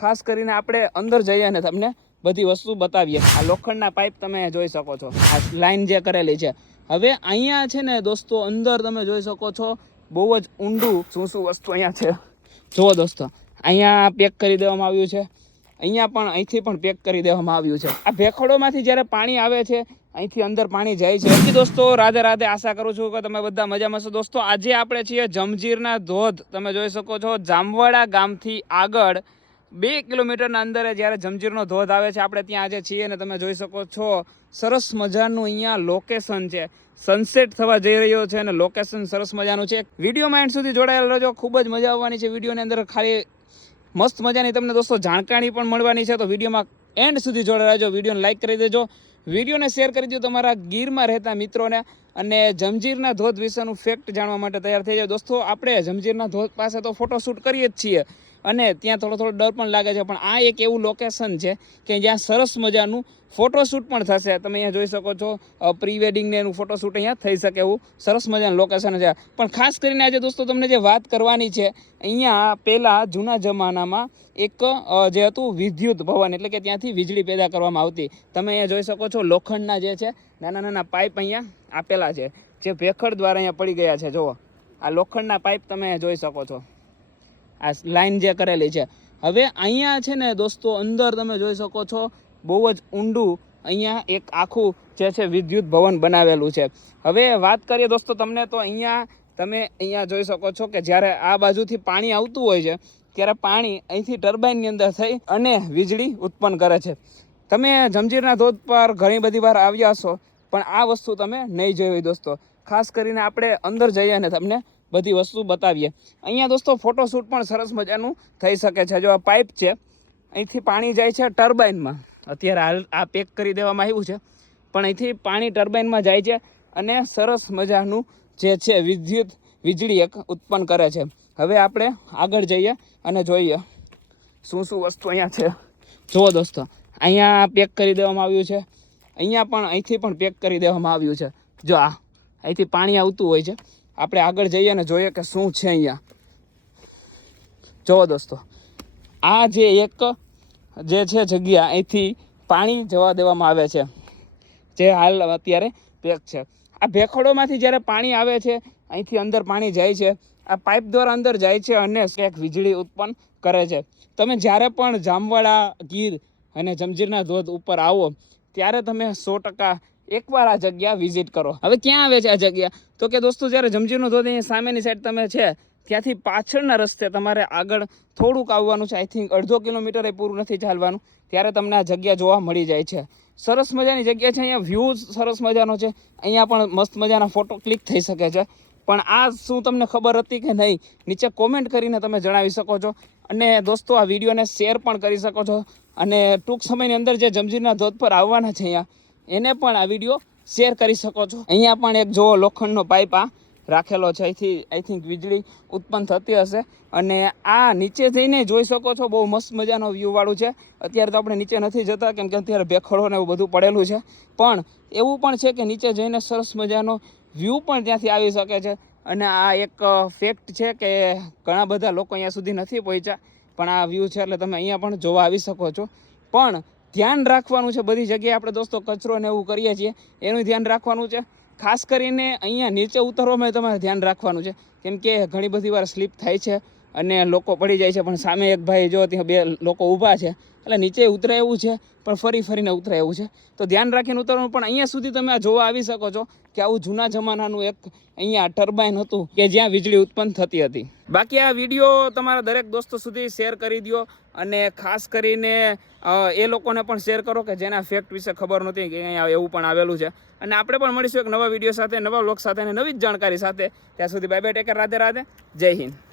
ખાસ કરીને આપણે અંદર જઈએ અને તમને બધી વસ્તુ બતાવીએ. આ લોખંડના પાઇપ તમે જોઈ શકો છો. આ લાઈન જે કરેલી છે. હવે અહીંયા છે ને દોસ્તો, અંદર તમે જોઈ શકો છો, બહુ જ ઊંડું શું શું વસ્તુ અહીંયા છે. જુઓ દોસ્તો, અહીંયા પેક કરી દેવામાં આવ્યું છે. અહીંયા પણ, અહીંથી પણ પેક કરી દેવામાં આવ્યું છે. આ ભેખડોમાંથી જ્યારે પાણી આવે છે, અહીંથી અંદર પાણી જાય છે. દોસ્તો, રાધે રાધે આશા કરું છું કે તમે બધા મજામાં છો દોસ્તો, આજે આપણે છીએ જમજીરના ધોધ. તમે જોઈ શકો છો, જામવાડા ગામથી આગળ બે કિલોમીટરના અંદર જ્યારે જમજીરનો ધોધ આવે છે, આપણે ત્યાં આજે છીએ અને તમે જોઈ શકો છો, સરસ મજાનું અહીંયા લોકેશન છે. સનસેટ થવા જઈ રહ્યો છે અને લોકેશન સરસ મજાનું છે. વિડીયોમાં એન્ડ સુધી જોડાયેલ રહેજો, ખૂબ જ મજા આવવાની છે વિડીયોની અંદર. ખાલી મસ્ત મજાની તમને દોસ્તો જાણકારી પણ મળવાની છે, તો વિડીયોમાં એન્ડ સુધી જોડાઈ રહેજો. વિડીયોને લાઇક કરી દેજો. વિડીયોને શેર કરી દો તમારા ગીરમાં રહેતા મિત્રોને. અને જમજીરના ધોધ વિશેનું ફેક્ટ જાણવા માટે તૈયાર થઈ જાય દોસ્તો, આપણે જમજીરના ધોધ પાસે તો ફોટોશૂટ કરીએ જ છીએ. અને ત્યાં થોડો થોડો ડર પણ લાગે છે. પણ આ એક એવું લોકેશન છે કે જ્યાં સરસ મજાનું ફોટોશૂટ પણ થશે. તમે અહીંયા જોઈ શકો છો પ્રી વેડિંગને એનું ફોટોશૂટ અહીંયા થઈ શકે એવું સરસ મજાનું લોકેશન છે. પણ ખાસ કરીને આજે દોસ્તો તમને જે વાત કરવાની છે, અહીંયા પહેલાં જૂના જમાનામાં એક જે હતું વિદ્યુત ભવન એટલે કે ત્યાંથી વીજળી પેદા કરવામાં આવતી. તમે અહીંયા જોઈ શકો છો લોખંડના જે છે, નાના નાના પાઇપ અહીંયા આપેલા છે, જે ભેખડ દ્વારા અહીંયા પડી ગયા છે. જુઓ, આ લોખંડના પાઇપ તમે જોઈ શકો છો. આ લાઈન જે કરેલી છે. હવે અહીંયા છે ને દોસ્તો, અંદર તમે જોઈ શકો છો, બહુ જ ઊંડું અહીંયા એક આખું જે છે વિદ્યુત ભવન બનાવેલું છે. હવે વાત કરીએ દોસ્તો તમને તો અહીંયા તમે અહીંયા જોઈ શકો છો કે જ્યારે આ બાજુથી પાણી આવતું હોય છે, ત્યારે પાણી અહીંથી ટર્બાઇનની અંદર થઈ અને વીજળી ઉત્પન્ન કરે છે. તમે જમજીરના ધોધ પર ઘણી બધી વાર આવ્યા છો પણ આ વસ્તુ તમે નહીં જોઈ દોસ્તો. ખાસ કરીને આપણે અંદર જઈએ અને તમને બધી વસ્તુ બતાવીએ. અહીંયા દોસ્તો ફોટોશૂટ પણ સરસ મજાનું થઈ શકે છે. જો આ પાઇપ છે, અહીંથી પાણી જાય છે ટર્બાઇનમાં. અત્યારે હાલ આ પેક કરી દેવામાં આવ્યું છે, પણ અહીંથી પાણી ટર્બાઇનમાં જાય છે અને સરસ મજાનું જે છે વિદ્યુત વીજળી એક ઉત્પન્ન કરે છે. હવે આપણે આગળ જઈએ અને જોઈએ શું શું વસ્તુ અહીંયા છે. જુઓ દોસ્તો, અહીંયા પેક કરી દેવામાં આવ્યું છે. અહીંયા પણ અહીંથી પણ પેક કરી દેવામાં આવ્યું છે. જો આ, અહીંથી પાણી આવતું હોય છે. આપણે આગળ જઈએ અને જોઈએ કે શું છે અહીંયા. જુઓ દોસ્તો, આ જે એક જે છે જગ્યા, અહીંથી પાણી જવા દેવામાં આવે છે. જે હાલ અત્યારે પેક છે. આ ભેખડોમાંથી જ્યારે પાણી આવે છે, અહીંથી અંદર પાણી જાય છે. આ પાઇપ દ્વારા અંદર જાય છે અને એક વીજળી ઉત્પન્ન કરે છે. તમે જ્યારે પણ જામવાડા ગીર અને જમજીરના ધોધ ઉપર આવો, ત્યારે તમે સો ટકા એકવાર આ જગ્યા વિઝિટ કરો. હવે ક્યાં આવે છે આ જગ્યા? તો કે દોસ્તો, જ્યારે જમજીરનો ધોધ અહીંયા સામેની સાઈડ તમે છે, ત્યાંથી પાછળના રસ્તે તમારે આગળ થોડુંક આવવાનું છે. આઈ થિંક અડધો કિલોમીટર એ પૂરું નથી ચાલવાનું. ત્યારે તમને આ જગ્યા જોવા મળી જાય છે. સરસ મજાની જગ્યા છે. અહીંયા વ્યૂ સરસ મજાનો છે. અહીંયા પણ મસ્ત મજાના ફોટો ક્લિક થઈ શકે છે. પણ આ શું તમને ખબર હતી કે નહીં? નીચે કોમેન્ટ કરીને તમે જણાવી શકો છો. અને દોસ્તો, આ વિડીયોને શેર પણ કરી શકો છો. અને ટૂંક સમયની અંદર જે જમજીરના ધોધ પર આવવાના છે અહીંયા એને પણ આ વીડિયો શેર કરી શકો છો. અહીંયા પણ એક જોવો લોખંડનો પાઇપ આ રાખેલો છે. અહીંથી આઈ થિંક વીજળી ઉત્પન્ન થતી હશે. અને આ નીચે જઈને જોઈ શકો છો, બહુ મસ્ત મજાનો વ્યૂવાળું છે. અત્યારે તો આપણે નીચે નથી જતા, કેમ કે અત્યારે ભેખડો ને એવું બધું પડેલું છે. પણ એવું પણ છે કે નીચે જઈને સરસ મજાનો વ્યૂ પણ ત્યાંથી આવી શકે છે. અને આ એક ફેક્ટ છે કે ઘણા બધા લોકો અહીંયા સુધી નથી પહોંચ્યા. પણ આ વ્યૂ છે એટલે તમે અહીંયા પણ જોવા આવી શકો છો. પણ ધ્યાન રાખવાનું છે બધી જગ્યાએ આપણે દોસ્તો કચરો ને એવું કરીએ છીએ. એનું ધ્યાન રાખવાનું છે. ખાસ કરીને અહીંયા નીચે ઉતરવામાં તમારે ધ્યાન રાખવાનું છે. કેમ કે ઘણી બધી વાર સ્લીપ થાય છે અને લોકો પડી જાય છે. પણ સામે એક ભાઈ જો ત્યાં બે લોકો ઊભા છે. એટલે નીચે ઉતરાય એવું છે, પણ ફરી ફરીને ઉતરાય એવું છે. તો ધ્યાન રાખીને ઉતરવાનું. પણ અહીંયા સુધી તમે જોવા આવી શકો છો કે આવું જૂના જમાનાનું એક અહીંયા ટર્બાઇન હતું કે જ્યાં વીજળી ઉત્પન્ન થતી હતી. બાકી આ વીડિયો તમારા દરેક દોસ્તો સુધી શેર કરી દો અને ખાસ કરીને એ લોકોને પણ શેર કરો કે જેના ફેક્ટ વિશે ખબર નહોતી કે અહીંયા એવું પણ આવેલું છે. અને આપણે પણ મળીશું એક નવા વીડિયો સાથે, નવા લોક સાથે અને નવી જ જાણકારી સાથે. ત્યાં સુધી bye bye take care Radhe Radhe Jai Hind.